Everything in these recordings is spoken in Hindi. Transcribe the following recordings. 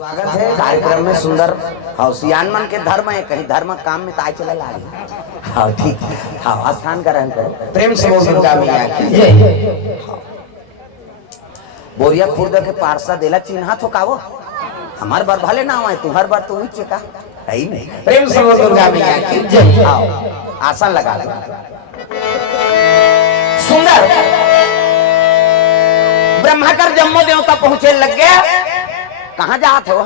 स्वागत है कार्यक्रम में। सुंदर सियान मन के धर्म है, कहीं धर्म काम में ताय चला ला। हाँ ठीक, हाँ स्थान ग्रहण करो। प्रेम से बोल दुर्गा मैया की जय। बोरिया खुर्द के पारसा देला चिन्हा तो कावो हमार बार भले ना आए, तू हर बार तो हुई का है ही नहीं। प्रेम से बोल दुर्गा मैया की जय। आओ आसन लगा लो। सुंदर ब्रह्माकर जम्मो देवता पहुंचे लग गया। कहाँ जात हो?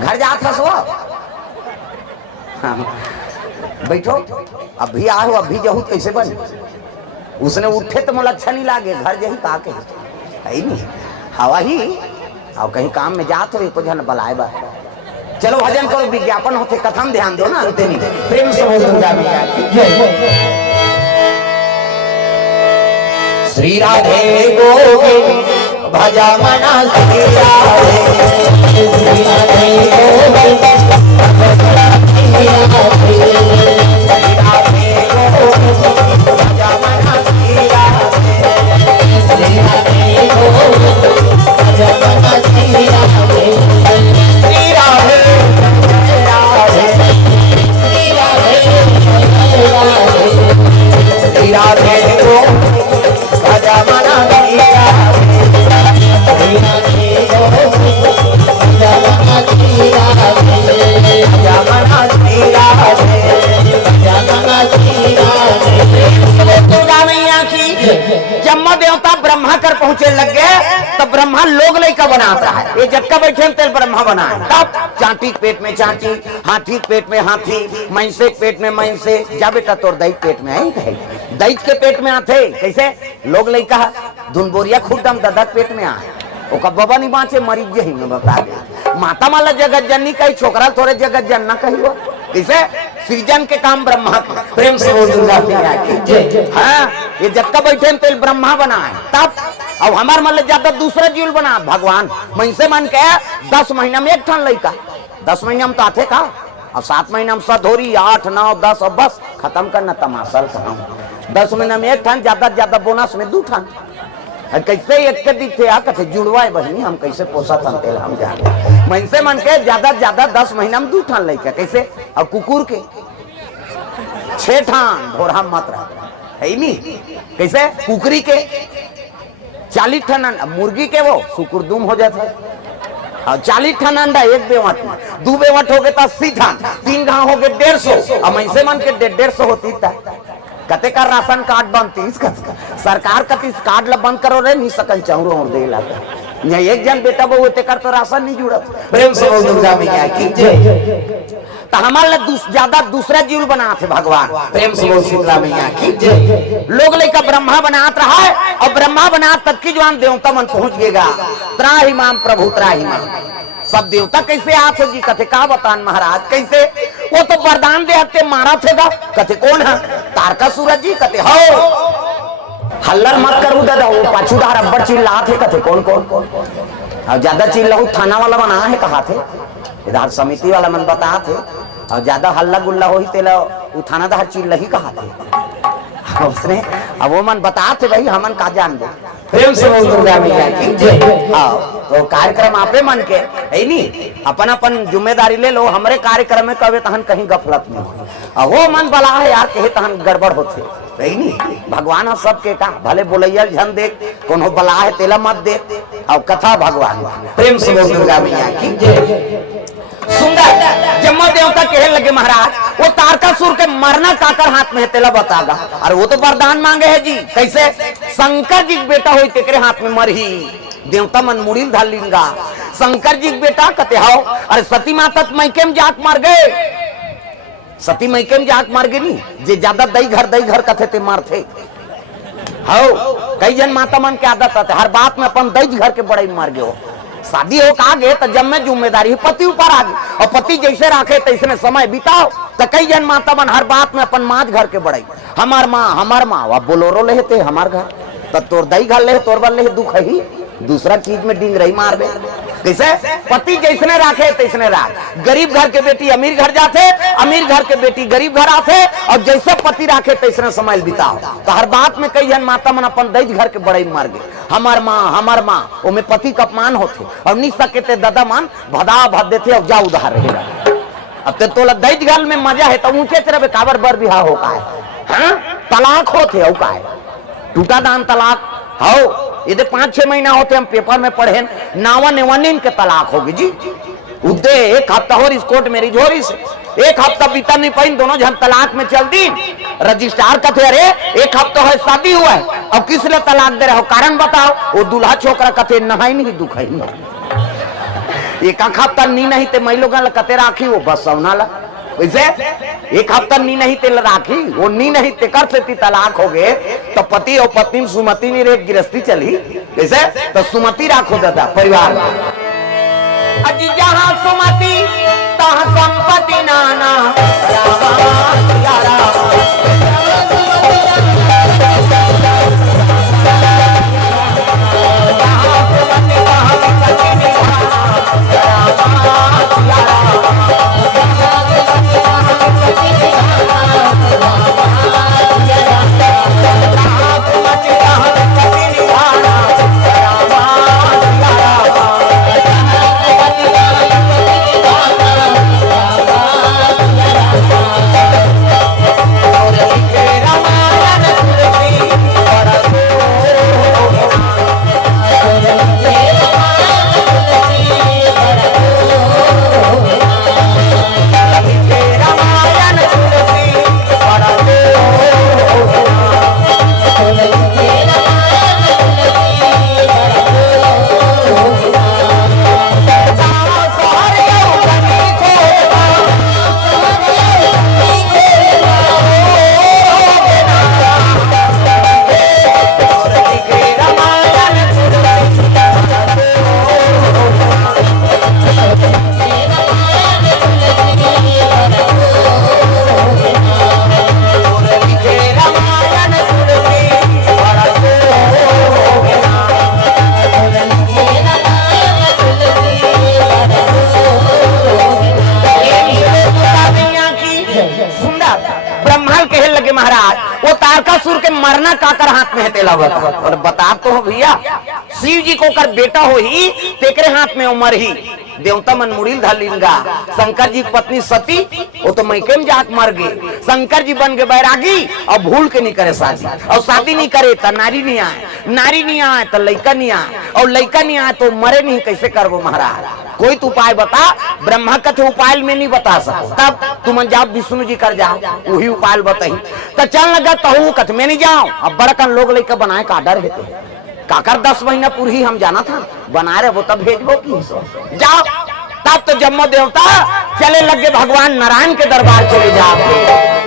घर जात हस वो? हाँ। बैठो, अभी आओ, अभी जहू कैसे बन? उसने उठे तो मोला अच्छा नहीं लागे, घर जही का के है नहीं हवा ही। और कहीं काम में जात हो को जन बलाए बा। चलो भजन करो, विज्ञापन होते कथम ध्यान दो ना अंते नहीं। प्रेम से बोल दुर्गा मैया की जय। श्री राधे गोविंद भजा मना श्री राधे, श्री राधे गोविंद भजा श्री राधे, श्री राधे गोविंद भजा मना श्री राधे, श्री राधे गोविंद भजा मना श्री राधे, श्री राधे राधे, श्री राधे राधे, श्री राधे गोविंद भजा मना श्री राधे, श्री राधे गोविंद भजा मना श्री राधे, भजा मना श्री राधे, भजा मना श्री राधे। दुर्गा मैया की जम्मा देवता ब्रह्मा कर पहुंचे लग गए। तब ब्रह्मा लोग लइका बनाता है। ये जटका बैठे तेल ब्रह्मा बनाए। तब चांटी पेट में चांटी, हाथी पेट में हाथी, मैंसे पेट में मैंसे। जा बेटा तोर दैत पेट में आई कहे, दैत के पेट में आते कैसे लोग लइका धुन बोरिया खुदम ददक पेट में आए। ओका बाबा नहीं बाँचे मरीज यही में बता दे। माता माला जगत जननी कही, छोकरा थोड़े जगत जनना कही वो किसे सृजन के काम ब्रह्मा के। प्रेम से बोल दुर्गा मैया की जय। हाँ ये जक्का बैठे तेल ब्रह्मा बनाए। तब अब हमार मतलब ज्यादा दूसरा जीव बना भगवान मैसे मन के 10 महीना में एक ठन लइका। 10 महीना में तो आते का, और 7 महीना में सधोरी, 8 9 10 और बस खत्म करना तमाशा कहा। 10 महीना में एक ठन, ज्यादा बोनस में 2 ठन। कैसे एक के दिखे आ कथे जुड़वाए बहनी हम कैसे पोसा तेल हम जाने मनसे मन के ज्यादा 10 महीना में 2 ठन लइका कैसे। और कुकुर के 6 ठन भोरा मात्रा है नहीं कैसे। कुकरी के 40 ठन, मुर्गी के वो सुकुरदुम हो जाता है। और 40 ठन अंडा, 1 बेवट में 2 बेवट हो गए तो 80 ठन, 3 गाँव हो गए 150। और मनसे मन के 150 होती था। कते का राशन कार्ड बनती सरकार कति कार्ड ला बंद करो रे नहीं सकन चाहूरो और दे ला या एक जन बेटा बहु ते कर तो राशन नहीं जुड़त। प्रेम से बोल दुर्गा मैया की जय। तो हमारे ज्यादा दूसरा जीव बनाते भगवान। प्रेम से बोल शीतला मैया की जय। लोग लेकर ब्रह्मा बनात रहा है, और ब्रह्मा बनात तक की जवान देवता मन पहुंच गएगा। त्राहि माम प्रभु त्राहि माम। सब देवता कैसे आते जी कथे का बतान महाराज कैसे। वो तो वरदान दे हते मारा थेगा। कथे कौन है? तारका सूरज जी। कथे हो हल्लर मत करू दादा, वो पाछूदार अब्बर चिल्ला थे। कथे कौन कौन और ज्यादा चिल्लाऊ थाना वाला बना है कहा थे, इधर समिति वाला मन बता थे। और ज्यादा हल्ला गुल्ला हो ही तेला वो थानादार चिल्ला ही कहा थे उसने। अब वो मन बताते भाई हमन का जान दो। प्रेम से बोल दुर्गा मैया की जय। हाँ तो कार्यक्रम आपे मन के है नहीं, अपन जिम्मेदारी ले लो। हमरे कार्यक्रम में कहे तहन कहीं गफलत नहीं हो। वो मन बला है यार कहे तहन गड़बड़ होते है नहीं। भगवान सबके का भले बोलैया झन देख कोनो बला है तेला मत देख। और कथा भगवान। प्रेम से बोल दुर्गा मैया की जय। सुंदर जम्मा देवता कहे लगे महाराज वो तारकासुर के मरना काकर हाथ में है तेला बतागा। और वो तो वरदान मांगे है जी कैसे। शंकर जी बेटा हो तेरे हाथ में मर ही देवता मन मुड़ी धाल लिंगा। शंकर जी बेटा कते हाओ। अरे सती माता मैके में जाक मार गए। सती मैके में जाक मार गए नहीं जे ज्यादा दई घर कथे ते मारथे। हो कई जन माता मन के आदत आते हर बात में अपन दई घर के बड़े मार गए। शादी हो का गे तो जब में जिम्मेदारी पति ऊपर आ गई, और पति जैसे रखे तैसे में समय बिताओ। तो कई जन माता मन हर बात में अपन माँ घर के बड़ाई हमार माँ वह बोलोरो लेते हमार घर। तब तोर दई घर ले तोर बल ले दुख ही दूसरा चीज में डिंग रही मार बे। कैसे? पति जैसने राखे तैसने राख। गरीब घर के बेटी अमीर घर जाते, अमीर घर के बेटी गरीब घर आते, और जैसे पति राखे तैसने समय बिताओ। तो हर बात में कई जन माता मन अपन दैज घर के बड़े मार गए, हमार माँ ओमे पति का अपमान होते, और नहीं सके ते दादा मान भदा भद देते, और जा उधार रहेगा। अब ते तोला दैज घर में मजा है तो ऊंचे तेरे काबर बर बिहार हो का है, हाँ? तलाक होते हो का है, टूटा दान तलाक हो। ये 5-6 महीना होते हम पेपर में पढ़े, नावा नेवानीन के तलाक होगी जी। उदे एक हफ्ता हो इस कोर्ट मेरी झोरी से, एक हफ्ता बीता नहीं पाई, दोनों जन तलाक में चल दी। रजिस्ट्रार कहते अरे एक हफ्ता है शादी हुआ है, अब किस लिए तलाक दे रहे हो, कारण बताओ। वो दूल्हा छोकरा कहते नहाई नहीं दुख है, एक हफ्ता नी नहीं ते मैं लोग कते राखी वो बस सौना ला। वैसे एक हफ्ता नी नहीं तेल राखी, वो नी नहीं ते कर से तलाक हो गए, तो पति और पत्नी सुमति नहीं रे गिरस्ती चली। वैसे तो सुमति राखो दादा परिवार में। अज जहाँ सुमति तहाँ संपत्ति नाना, वो तारकासुर के मरना काकर हाथ में है तेला हुआ। और बता तो हो भैया, शिव जी को कर बेटा हो ही तेकरे हाथ में उमर ही देवता मन मुड़ील धलिंगा। शंकर जी की पत्नी सती वो तो मैके में जात मर गए, शंकर जी बन गए बैरागी और भूल के नहीं करे शादी, और शादी नहीं करे तो नारी नहीं आए, नारी नहीं आए तो लड़का नहीं आए, और लड़का नहीं आए तो मरे नहीं, कैसे करबो महाराज? कोई तो उपाय बता। ब्रह्मा कथे उपाय में नहीं बता सकता, तब तुम जाओ विष्णु जी कर जाओ, वही उपाय बताई। तो चल लगा तहु कथ में नहीं जाओ। अब बड़कन लोग लेकर बनाए का डर है काकर 10 महीना पूरी हम जाना था बना रहे वो तब भेजबो की जाओ। तब तो जम्मो देवता चले लगे भगवान नारायण के दरबार चले जाओ।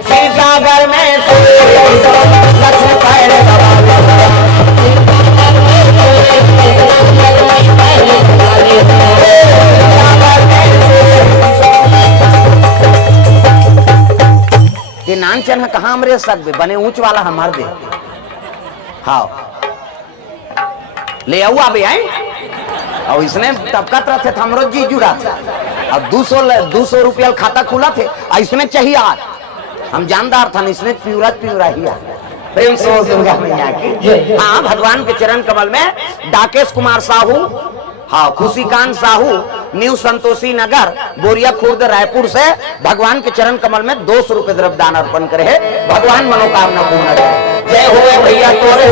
क्षीर सागर में नान चन कहाँ हमरे सकबे बने ऊंच वाला हमार दे। हाँ ले आओ अबे आए, और इसने तबकत रहे थे हमरो जी जुड़ा था। अब 200 रुपया खाता खुला थे, इसने चाहिए आज हम जानदार था, इसने पिवरा ही आ प्रेम से दुर्गा मैया की। हाँ भगवान के चरण कमल में डाकेश कुमार साहू, हाँ खुशीकांत साहू, न्यू संतोषी नगर, बोरिया खुर्द, रायपुर से भगवान के चरण कमल में 200 रुपए द्रव्य दान अर्पण करे है। भगवान मनोकामना पूर्ण करे। जय हो भैया तोरे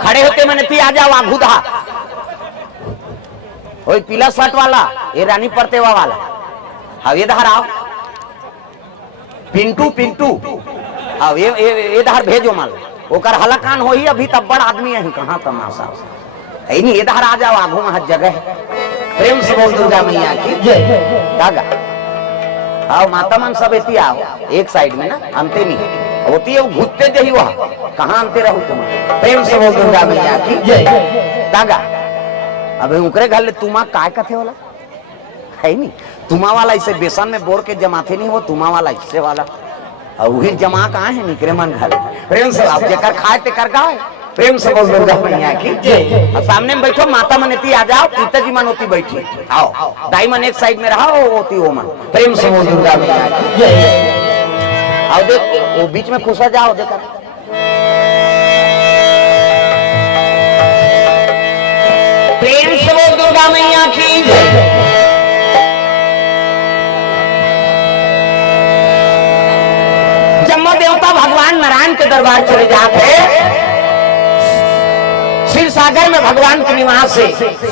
खड़े होते मैंने पी आ जाओ आघुधा वही पीला शर्ट वाला ये रानी परतेवा वाला। हाँ ये धार आओ पिंटू पिंटू, हाँ ये धार भेजो माल ओकर हलकान हो ही अभी तब बड़ आदमी है कहाँ तमाशा है नहीं। ये धार आ जाओ आगू में जगह है। प्रेम से बोल दुर्गा मैया की दागा। आओ माता मन सब एती आओ एक साइड में ना, अंते नहीं होती है, वो घुटते जही वहाँ कहाँ अंते रहो तुम। प्रेम से बोल दुर्गा मैया की दागा। अबे उनकरे घर ले तुमा काय कथे वाला है नहीं, तुमा वाला इसे बेसन में बोर के जमाते नहीं, वो तुमा वाला इससे वाला और वही जमा कहाँ है निकरे मन घर। प्रेम से आप जेकर खाए ते कर गाए। प्रेम से बोल दुर्गा मैया की। और सामने में बैठो माता मनती आ जाओ, पिताजी मन होती बैठी आओ, दाई मन एक साइड में रहा होती वो मन। प्रेम से बोल दुर्गा मैया की। आओ देख वो बीच में खुशा जाओ देखा। प्रेम से बोल दुर्गा मैया की। जम्मू देवता भगवान नारायण के दरबार चले जाते, क्षीर सागर में भगवान के निवास से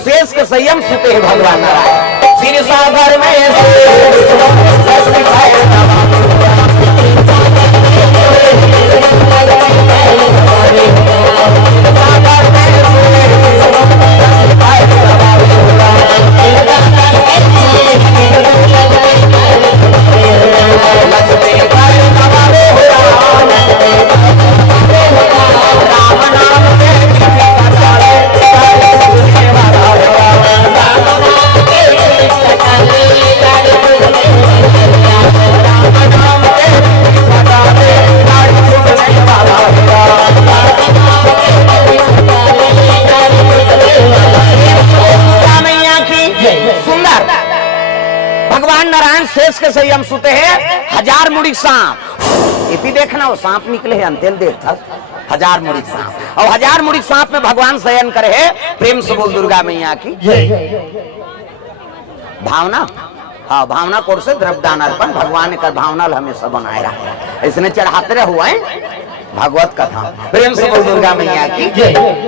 शेष के संयम सुते हैं भगवान नारायण। क्षीर सागर में शेष के संयम सुते हैं। हजार मुड़ी सांप इति देखना, वो सांप निकले हैं अंतेल देख था, हजार मुड़ी सांप और हजार मुड़ी सांप में भगवान शयन करे है। प्रेम से बोल दुर्गा मैया की भावना। हाँ भावना कोर से द्रव्य दान अर्पण भगवान का भावना हमेशा बनाए रहा, इसने चढ़ाते रहे हुआ है भागवत कथा। प्रेम से बोल दुर्गा मैया की।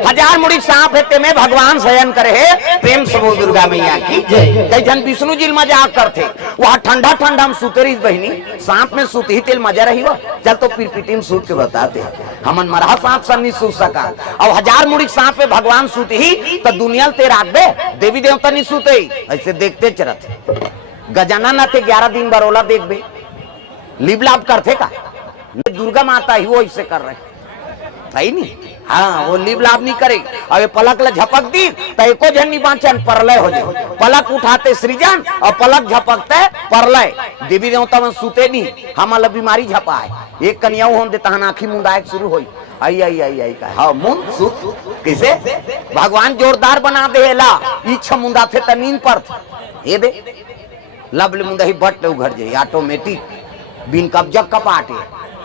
हजार मुड़ी सांप है में भगवान शयन करे है। प्रेम से बोल दुर्गा मैया की। कई जन विष्णु जी मजाक करते, वहाँ ठंडा ठंडा हम सुते रही बहनी, सांप में सूत ही तेल मजा रही हो, चल तो पिरपिटी में सूत के बताते हमन मरा सांप सन नहीं सूत सका। अब हजार मुड़ी सांप में भगवान सूत ही तो दुनिया ते राख दे, देवी देवता नहीं सूते ऐसे देखते चरत। गजाना न थे 11 दिन बरोला देख बे लिप लाप करते का, दुर्गा माता ही वो इसे कर रहे है नहीं। हाँ वो लिप लाभ नहीं करे, अबे पलक ला झपक दी तो एको जन नहीं बाँचन परलय हो जाए। पलक उठाते सृजन और पलक झपकते परलय। देवी देवता में सूते नहीं, हमारा बीमारी झपाए एक कन्या हो दे तहन आखी मुंडाए शुरू हुई आई आई आई आई का। हाँ मुंड सूत किसे भगवान जोरदार बना दे ला, इच्छा मुंडा थे त नींद पर ये दे लबल मुंदा ही बट उघर जाए ऑटोमेटिक बिन कब्जा कपाटे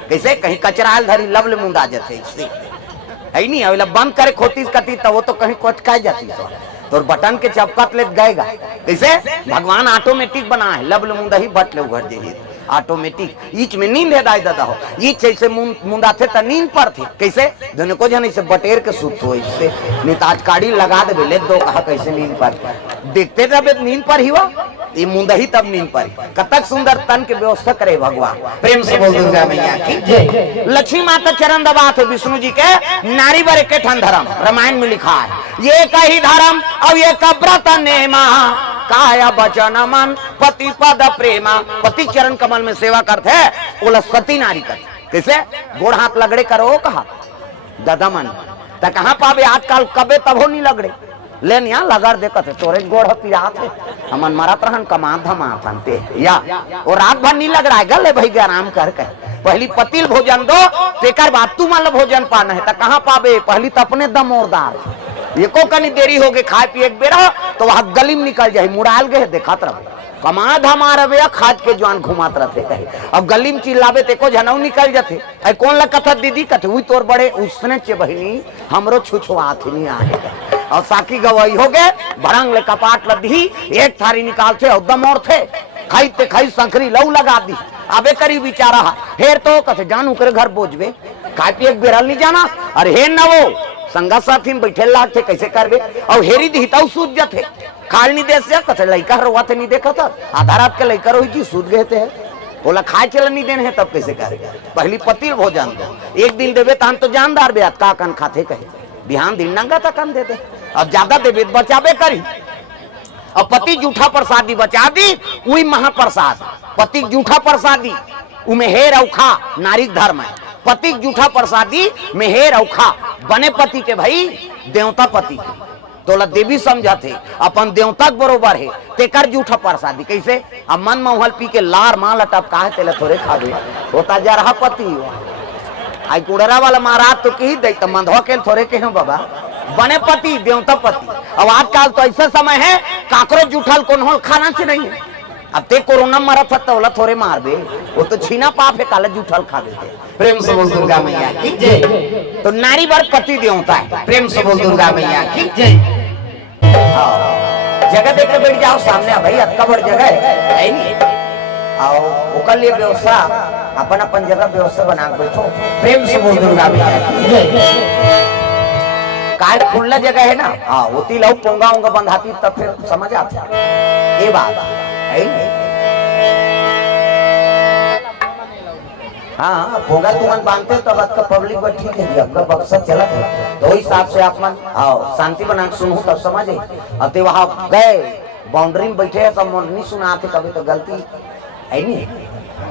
कैसे कहीं कचरा धरी लबल मुंडा जाते इससे है नहीं। अवेला बंद करे खोती कती तो वो तो कहीं कोचकाई जाती तो बटन के चपकत ले गएगा कैसे भगवान ऑटोमेटिक बना है। लबल मुंदा ही बट ले उघर जाइए ऑटोमेटिक। ईच में नींद है दाई दादा हो, ईच ऐसे मुंडा थे तो नींद पर थे कैसे दोनों को जन इसे बटेर के सूत हो इससे निताज काड़ी लगा दे ले दो कहा कैसे नींद पर देखते जब नींद पर ही हुआ ये मुंदा ही तब नींद पर कतक सुंदर तन के व्यवस्था करे भगवान। प्रेम से बोल दुर्गा मैया की। लक्ष्मी माता चरण दबा थे विष्णु जी के नारी बर के ठन धर्म रामायण में लिखा है। ये कही धर्म और ये कब्रत नेमा काया बचन मन पति पद प्रेमा। पति चरण कमल में सेवा करते बोला सती नारी कर कैसे गोड़ हाथ लगड़े करो कहा दादा मन तो कहाँ पावे आजकल कबे तब हो नहीं लगड़े लेन यहाँ लगर देखते तोरे गोड़ पिरात है हमन मरत रहन कमा धमा बनते या और रात भर नहीं लग रहा है गले भाई आराम करके पहली पतिल भोजन दो तेकर बाद तू मान भोजन पाना है तो कहाँ पावे पहली तो अपने दम औरदार एको कनी देरी हो गए खाए पिए बेरा तो वहां गली में निकल जाए मुड़ाल गए देखत रहो कमा धमा रहे खाद के जवान घुमात रहते कहे अब गली में चिल्लावे तेको जनऊ निकल जाते अरे कौन ला कथा दीदी कथे हुई तोर बड़े उसने चे बहिनी हमरो छुछुआत नहीं आए और साकी गवाई हो गए भरंग ले कपाट लदी एक थारी निकालते और दम और थे खाईते खाई संखरी लऊ लगा दी अबे करी बिचारा हेर तो कथे जानू करे घर बोझबे खाए पिए बेरल नहीं जाना अरे हेर न वो संगा साथी में बैठे लाग थे कैसे करबे और हेरी दिहता सूझ जाते खाल नहीं दे से कथे लइका रोवा थे नहीं देखा था आधा रात के लइका रोही जी सूझ गए थे बोला खाए चला नहीं देने है तब कैसे करेगा पहली पति भोजन दो एक दिन देवे तान तो जानदार बे का कन खाते कहे बिहान दिन नंगा तक कन देते अब ज्यादा देवे बचाबे करी और पति जूठा प्रसादी बचा दी वही महाप्रसाद। पति जूठा प्रसादी उमे हेर औखा नारी धर्म है। पति जूठा प्रसादी में हेर औखा बने पति के भाई देवता पति तोला देवी समझा थे अपन देवता बरोबर है तेकर जूठा प्रसादी कैसे। अब मन महल पी के लार मां लटप काहे तेला थोड़े खाबे होता जा रहा पति आई कुड़रा वाला महाराज तो की दे तो मंधवा के थोड़े के हैं बाबा बने पति देवता पति। अब आजकल तो ऐसा समय है काकरो जूठल कौन होल खाना से नहीं है। अब ते कोरोना मरा था तो बोला थोड़े मार दे वो तो छीना पाप है काला जूठल खा देते। प्रेम से बोल दुर्गा मैया की जय। तो नारी वर पति देवता है। प्रेम से बोल दुर्गा मैया की जय। जगह देख के बैठ जाओ सामने भाई अक्का बड़ जगह है नहीं आओ ओकर लिए व्यवस्था अपन अपन जगह व्यवस्था बना के बैठो। प्रेम से बोल दुर्गा मैया की जय। कार खुला जगह है ना हाँ होती लो पोंगा उंगा बंधाती तब फिर समझ आता ये बात है। हाँ पोंगा तुमन बांधते हो तब आपका पब्लिक पर ठीक है जी आपका बक्सा चला था तो हिसाब से आप मन आओ शांति बना के सुनो तब समझे। अब ते वहां गए बाउंड्री में बैठे हैं तब नहीं सुनाते कभी तो गलती है नहीं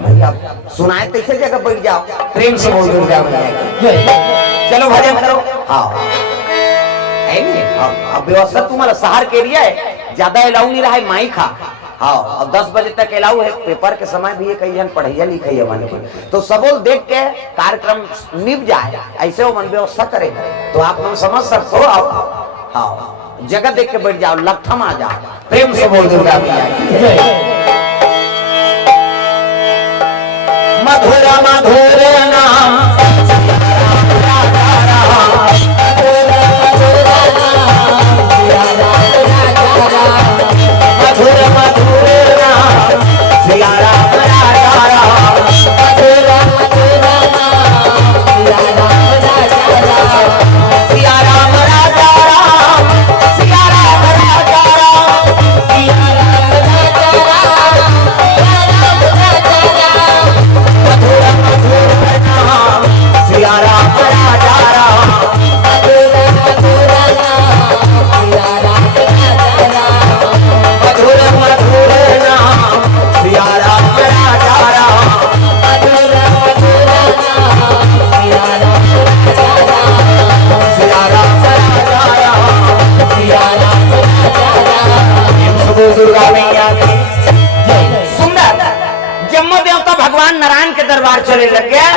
भैया सुनाए तैसे जगह बैठ जाओ। प्रेम से बोल दुर्गा मैया की चलो भजन करो। हाँ अब व्यवस्था तुम्हारा शहर के एरिया है ज्यादा अलाउ नहीं रहा है माई खा। हाँ अब 10 बजे तक अलाउ है पेपर के समय भी कई जन पढ़ैया लिखे है मन के तो सबोल देख के कार्यक्रम निभ जाए ऐसे वो मन व्यवस्था करे तो आप लोग समझ सकते हो। आप हाँ जगह देख के बैठ जाओ लखम आ जाओ। प्रेम से बोल दुर्गा मैया की मधुरा मधुर नाम मधुर मधुर नाम सिया राम राजा राम मधुर मधुर नाम सिया राम राजा राम सिया राम राजा राम सिया राम राजा राम मधुर मधुर नाम सिया राम राजा राम मधुर मधुर नाम सिया राम राजा राम मधुर मधुर नाम सिया राम राजा राम मधुर मधुर नाम सिया राम राजा राम सिया राम राजा राम सिया राम राजा राम। दुर्गा मैया की सुंदर जम्मो देवता भगवान नारायण के दरबार चले लग गया।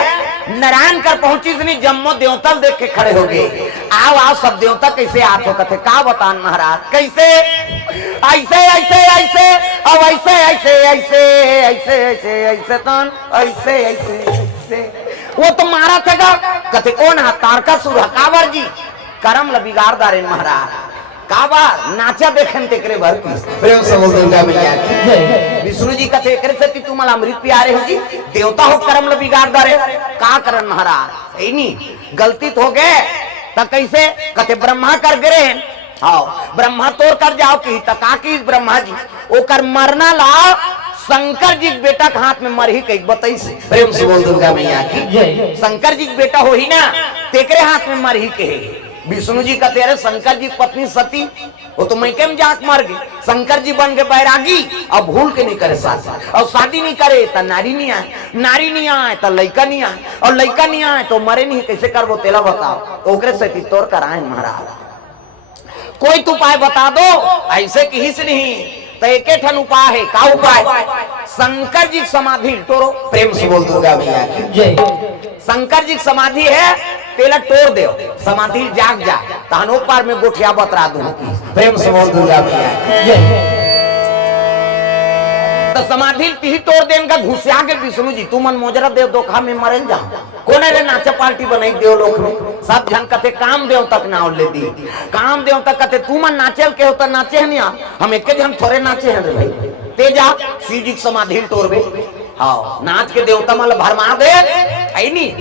नारायण कर पहुंची इतनी जम्मो देवता देख के खड़े हो गए। आओ आओ सब देवता कैसे आप हो कथे का बतान महाराज कैसे ऐसे ऐसे ऐसे अब ऐसे ऐसे ऐसे ऐसे ऐसे ऐसे तन ऐसे ऐसे ऐसे वो तो मारा था कथे कौन है तारका सुर कावर जी करम ल बिगाड़दारे महाराज काबा नाचा देखन तेकरे भर की। प्रेम से बोल दुर्गा मैया की विष्णु जी कथे एकरे से तुम्हारा अमृत प्यारे हो जी देवता हो करम ल बिगाड़दारे का करन महाराज ऐनी गलती हो गए त कैसे कथे ब्रह्मा कर गिरे हाँ ब्रह्मा तोड़ कर जाओ की तका की ब्रह्मा जी ओकर मरना ला शंकर जी बेटा के हाथ में मर ही कही बताई से। प्रेम से बोल दुर्गा मैया की शंकर जी बेटा हो ही ना तेकरे हाथ में मर ही कहे। विष्णु जी कहते रहे शंकर जी पत्नी सती वो तो मैं केम जाक मर गई शंकर जी बन के बैरागी अब भूल के नहीं करे शादी और शादी नहीं करे तो नारी नहीं आए तो लड़का नहीं आए और लड़का नहीं आए तो मरे नहीं कैसे कर वो तेला बताओ तो ओकरे से तोड़ कर आए महाराज कोई तो उपाय बता दो ऐसे की से नहीं तो एक ठन उपाय है का उपाय शंकर जी समाधि तोड़ो। प्रेम से बोल दुर्गा मैया की शंकर जी समाधि है तेला तोड़ दो समाधि जाग जा तहनो पार में गोठिया बतरा दूं। प्रेम से बोल दुर्गा मैया की तो समाधि ही तोड़ देन का घुसिया के विष्णु जी तू मन मोजरा देव धोखा में मरन जा कोने रे नाचा पार्टी बनाई देव लोक में सब जन कथे काम देव तक ना ले दी काम देव तक कथे तू मन नाचल के हो तो नाचे नहीं हम एक जन थोड़े नाचे हैं रे भाई तेजा शिव जी समाधि तोड़बे हाँ नाच के देवता मल भरमा दे आई नहीं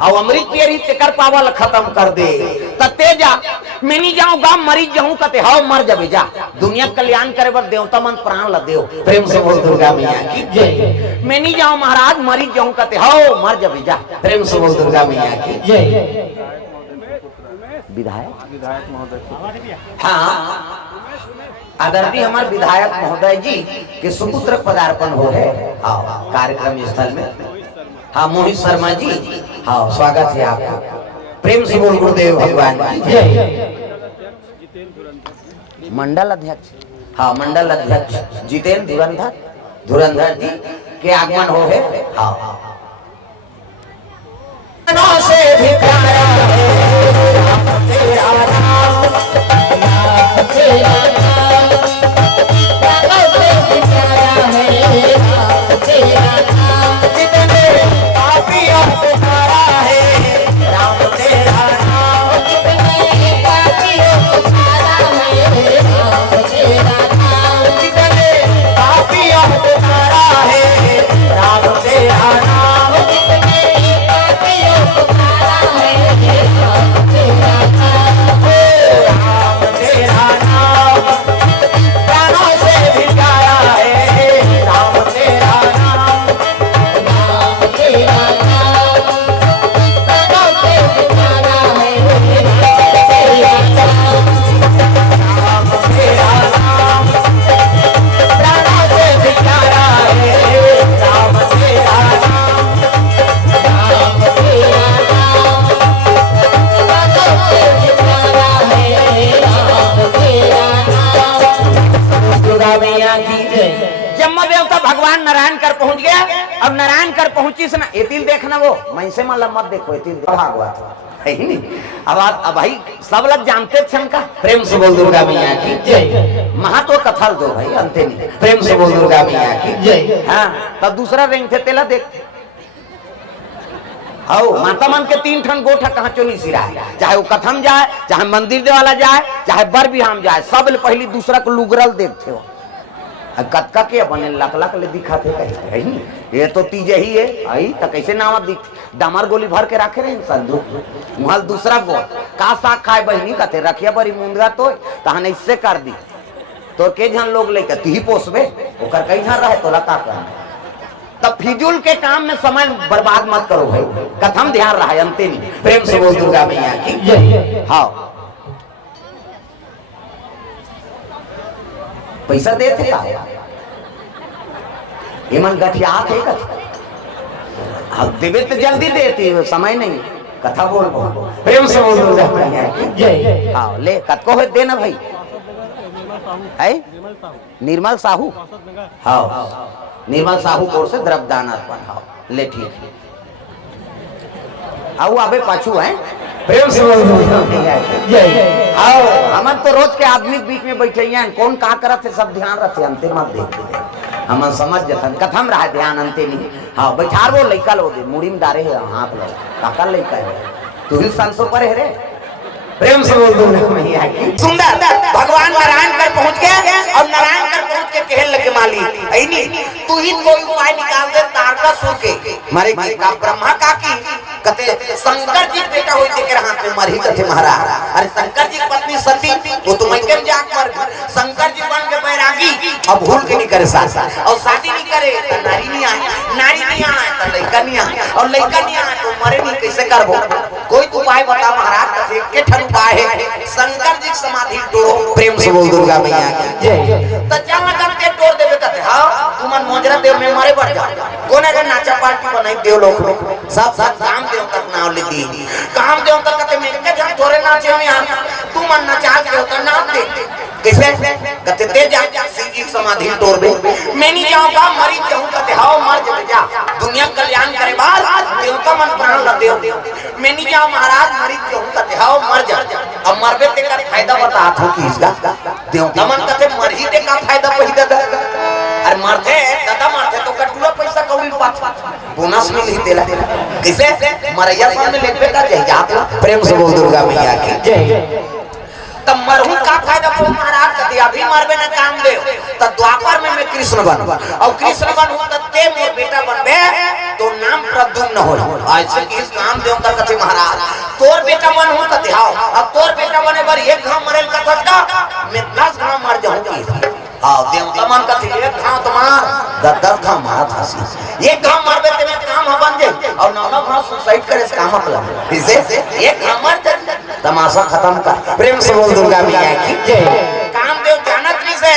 और अमृत पियरी तेकर पावल खत्म कर दे तेजा मैं नहीं जाऊंगा मरी जाऊं कते हाउ मर जाबे जा दुनिया कल्याण करे बर देवता मन प्राण ल देव। प्रेम से बोल दुर्गा मैया की जय। मैं नहीं जाऊं महाराज मरी जाऊं कते हाउ मर जाबे जा। प्रेम से बोल दुर्गा मैया की जय। विधायक महोदय हाँ आदरणीय हमारे विधायक महोदय जी के सुपुत्र पदार्पण हो है हाँ कार्यक्रम स्थल में। हाँ मोहित शर्मा जी हाँ स्वागत है आपका। प्रेम से बोल गुरुदेव भगवान की जय। मंडल अध्यक्ष हाँ मंडल अध्यक्ष जितेंद्र धुरंधर जी के आगमन हो है हाँ। से भी प्यारा है तेरा नाम, तेरा नाम, से भी प्यारा है तेरा नाम, जितने पापियों को मारा है राम तेरा नाम, जितने पापियों को मारा है राम तेरा नाम, जितने पापियों को मारा है राम तेरा नाम, जितने पापियों को मारा है राम तेरा नाम, राम तेरा नाम प्राणों से भी प्यारा है राम तेरा नाम, राम तेरा नाम प्राणों से भी प्यारा है राम तेरा नाम, प्राणों से भी प्यारा है राम तेरा नाम, राम तेरा नाम प्राणों से भी प्यारा है राम तेरा नाम। दुर्गा मैया की जय। जम्मा देवता भगवान नारायण कर पहुंच गया। अब नारायण कर पहुंची से ना एतिल देखना वो मैं से मतलब मत देखो एतिल भागवा है ही नहीं। अब भाई सब लोग जानते थे का प्रेम से बोल दुर्गा मैया की जय। महत्व कथल दो भाई अंते नहीं प्रेम से बोल दुर्गा मैया की जय। हाँ तब दूसरा रेंग थे तेला देख आओ माता मन के 3 ठन गोठा कहाँ चोनी सिरा है, चाहे वो कथम जाए चाहे मंदिर देवाला जाए चाहे बर बिहाम जाए सब ले पहली दूसरा को लुगरल देखते हो। कतका के बने लक लक ले दिखाते है नहीं ये तो तीजे ही है आई तो कैसे नाम दिख डमर गोली भर के रखे रहे संदूक वहां दूसरा गोल का साग खाए बहनी कहते रखिया बड़ी मुंदगा तो तहन इससे कर दी तो के जन लोग लेके ती पोसबे ओकर कई जन रहे तोला का कर तब फिजूल के काम में समय बर्बाद मत करो भाई। कथम ध्यान रहा है अंते नहीं प्रेम से बोल दुर्गा मैया की जय। हाँ पैसा देते का इमन गठिया थे कथा देवे तो जल्दी देती समय नहीं कथा बोल प्रेम से बोल दुर्गा मैया की जय। हाँ ले कत को देना भाई है निर्मल साहू हाँ निर्मल साहू कोर से द्रव्यदान अर्पण हाँ ले ठीक है आओ अबे पाछू है प्रेम से बोल जय। आओ हम तो रोज के आदमी बीच में बैठे हैं कौन का करत है सब ध्यान रखे अंते मत देखते हम समझ जतन कथम रहा ध्यान अंते नहीं। हाँ बैठार वो लइका लो दे मुड़ी में डारे है हाथ लो काका लइका है तू ही संसो पर है रे प्रेम से बोल दुर्गा मैया की सुंदर भगवान नारायण कर पहुंच गए और नारायण कर पहुंच के कहने लगे माली ऐ नहीं तू ही कोई उपाय निकाल दे तारका सो के मारे का ब्रह्मा का की कहते शंकर जी बेटा होई के हाथ में मरही कथे महाराज अरे शंकर जी की पत्नी सती वो तो मैं के जाग मर शंकर जी बन के बैरागी अब भूल के नहीं करे साथ और शादी नहीं करे तो नारी नहीं आए तो लड़का नहीं आए और लड़का नहीं आए तो मरे नहीं कैसे करबो कोई उपाय बता महाराज के ठन उपाय है शंकर जी की समाधि तोड़ो प्रेम से बोल दुर्गा मैया की जय। तो चल कर के तोड़ देबे कहते हां तुमन मोजरा देव में मारे बढ़ जा कोने रे नाचा पार्टी बनाई देव लोग सब काम देव तक नाम ले दी काम देव तक कहते मैं के जब तोरे नाचे हम यहां तू मन नचा देव तक नाम दे कैसे कहते दे जा शिव जी की समाधि तोड़ दे मैं नहीं जाऊंगा मरी जाऊं कहते हां मर जा दुनिया कल्याण करे बाद देवता मन प्राण ल देव मैं नहीं जाऊं महाराज मरी जाऊं कहते हां मर जा अब मरबे ते का फायदा बता हो कि इसका देवता मन कहते मर ही ते का फायदा पहिदा अरे मरते दादा मरते तो कटुआ पैसा कौड़ी पात बोनस मिल ही देला कैसे मरैया सामने लेबे का चाहिए प्रेम से बोल दुर्गा मैया की जय। तब मरहू का फायदा को महाराज कहते अभी मरबे ना काम दे तो द्वापर में मैं कृष्ण बन और कृष्ण बन हूं तो ते मोर बेटा बनबे तो नाम प्रद्युम्न हो ऐसे कि इस नाम देव का कहते महाराज तोर बेटा बन हूं कहते हां अब तोर बेटा बने पर एक घाव मरेल का थका मैं 10 घाव मर जाऊंगी हां देवता मन कहते एक घाव तुम्हार 10 घाव मारा फांसी एक घाव मरबे ते में काम बन जाए और 9 घाव सुसाइड करे से काम मतलब इसे एक घाव मर तमाशा खत्म कर प्रेम से बोल दुर्गा मैया की जय। कामदेव जानत नहीं से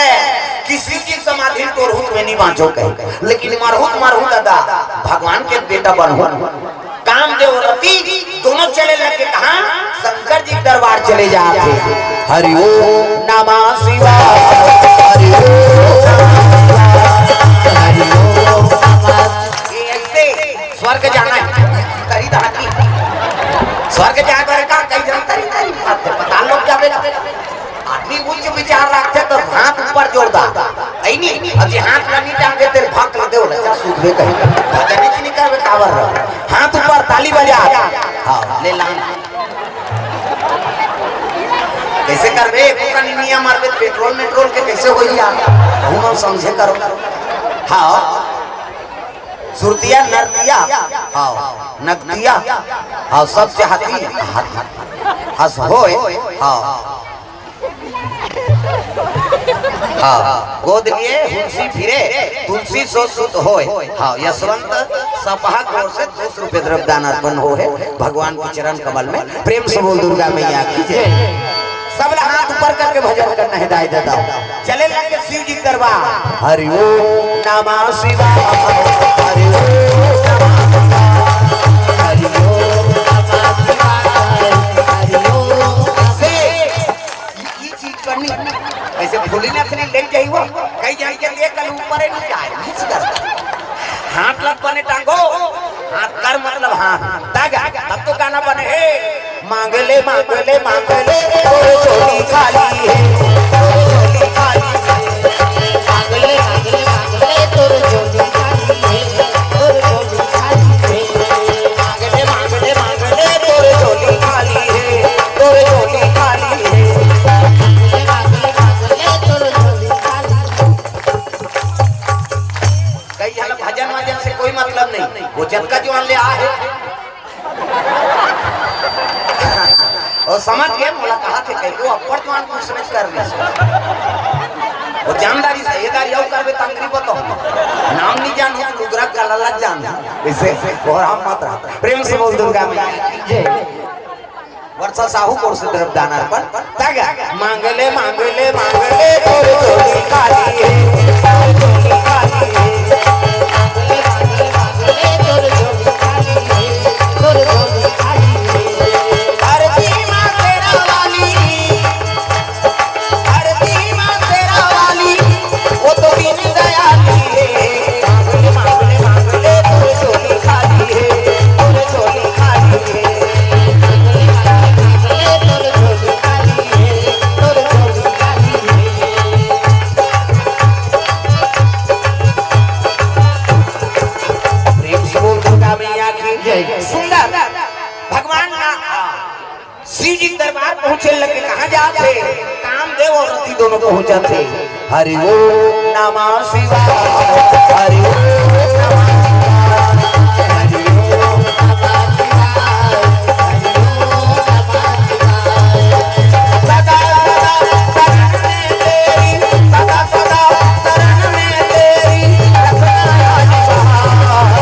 किसी की समाधि तोरहुत में नहीं बांचो कहे, लेकिन मरहुत दादा भगवान के बेटा बनहो। कामदेव रति दोनों चले लगे कहा शंकर जी दरबार चले जाते। हरि ओम नमः शिवाय, हरि ओम स्वर्ग जाना है करी दादी स्वर्ग जाकर का कई जन करी नहीं पता लोग जावे आदमी उच्च विचार रखते तो हाथ ऊपर जोड़दा ऐ नहीं अब हाथ नहीं टांगे तेरे भाग ले देओ लगा सूखबे कहीं भजन नहीं करबे कावर हाथ ऊपर ताली बजा। हां ले लान कैसे करबे का नियम मारबे पेट्रोल के कैसे होई जा हम समझे करो। हां सुरतिया नरतिया हां नगतिया हां सब चाहती हस होए। हां हां गोद लिए हुंसी फिरे तुलसी सो सुत होए। हां यशवंत सपहा गौर से 200 रुपए द्रव्य दान अर्पण हो है भगवान के चरण कमल में। प्रेम से बोल दुर्गा मैया की जय। सब हाथ ऊपर करके भजन करना हिदायत देता हूं। चले लगे शिव जी दरबार। हरि ओम नमः शिवाय, हरि ओम हरि ओम नमः शिवाय, हरि ओम से ये चीज करनी ऐसे भूली ना अपने ले जाइयो कहीं जाई के देख कल ऊपर नहीं जाए नीचे कर हाथ लग बने टांगो हाथ कर मतलब हां दागा तब तो गाना बने हे मांगले मांगले मांगले चोली खाली है चोली खाली है मांगले मांगले मांगले तोर चोली खाली है तोर चोली खाली है मांगले मांगले मांगले तोर चोली खाली है तोर चोली खाली है मांगले मांगले मांगले तोर चोली खाली। कई जन भजन वजन से कोई मतलब नहीं वो जब का जो ले आ है और समझ गए मोला कहा थे कहीं वो वर्तमान कुछ समझ कर रही वो जानदारी से येदारी आउ करबे तंगरी बतो नाम नहीं जान हो लुगरा गला लग जान इसे और हम मत रहा। प्रेम से बोल दुर्गा मैया जय। वर्षा साहू कोर से द्रव्य दान अर्पण तागा मांगले मांगले मांगले तोर चोली खाली है चोली खाली है मांगले मांगले मांगले तोर चोली खाली है तोर चोली खाली है। सुंदर भगवान का श्री जी दरबार पहुंचे लगे कहा जाते कामदेव और रति दोनों पहुंचा थे। हरि ओम नमः शिवाय, हरि ओम नमः शिवाय, हरि ओम नमः शिवाय, हरि ओम नमः शिवाय। सदा सदा शरण में तेरी सदा सदा शरण में तेरी रखना सहाय।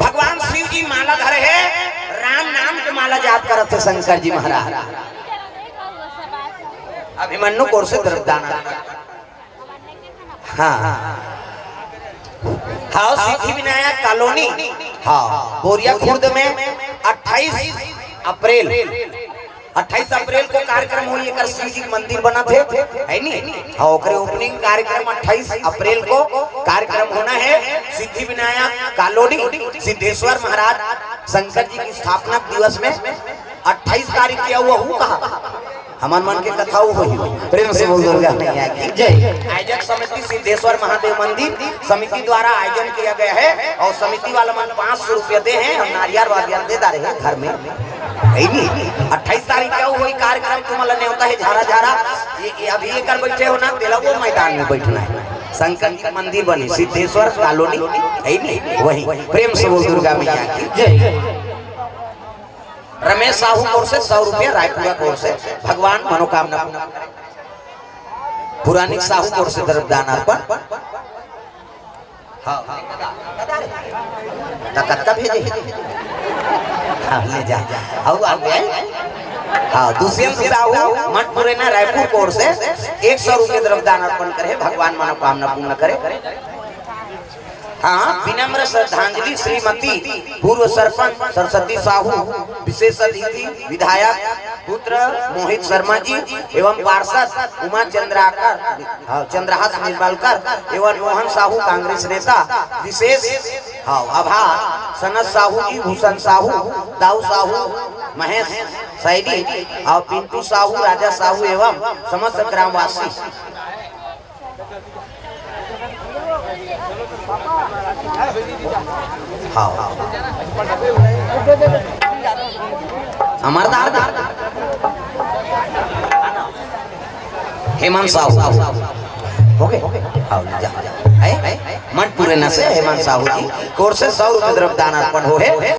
भगवान शिव जी माला धरे है राम नाम के माला जाप करत थे शंकर जी महाराज। अभिमन्यु कोर से द्रव्यदान हाँ हाँ सिद्धि विनायक कॉलोनी हाँ बोरिया खुर्द में 28 अप्रैल 28 अप्रैल को कार्यक्रम हुई एक शिव जी मंदिर बना थे है नी और ओकरे ओपनिंग कार्यक्रम 28 अप्रैल को कार्यक्रम होना है। सिद्धि विनायक कॉलोनी सिद्धेश्वर महाराज शंकर जी की स्थापना दिवस में 28 तारीख किया हुआ हूँ कहा हमार मन के कथा हुई प्रेम से बोल दुर्गा मैया की जय। आयोजक समिति सिद्धेश्वर महादेव मंदिर समिति द्वारा आयोजन किया गया है और समिति वाला मन 500 रुपये दे हैं हम नारियल वारियल दे रहे हैं घर में 28 तारीख का वही कार्यक्रम तुम्हारा नहीं होता है झारा झारा ये अभी ये कर बैठे हो ना तेला वो मैदान में बैठना है शंकर जी मंदिर बनी सिद्धेश्वर कॉलोनी है नहीं वही प्रेम से बोल दुर्गा मैया की जय। रमेश साहू कोर से 100 रुपया रायपुरा कोर से भगवान मनोकामना पुरानी साहू कोर से दान अर्पण कत्ता भेजे ले जा हाँ दुष्यंत साहू मठपुरे ना रायपुर कोर से 100 रुपये दान अर्पण करे भगवान मनोकामना पूर्ण करे। हाँ विनम्र श्रद्धांजलि श्रीमती पूर्व सरपंच सरस्वती साहू विशेष अतिथि विधायक पुत्र मोहित शर्मा जी एवं पार्षद उमा चंद्रहास निर्मलकर एवं मोहन साहू कांग्रेस नेता विशेष आभार सनत साहू जी भूषण साहू दाऊ साहू महेश सैनी और पिंटू साहू राजा साहू एवं समस्त ग्रामवासी। हेमंत साहू ओके मठपुरे न से हेमंत साहू जी कोर से 100 रुपये दान अर्पण हो है।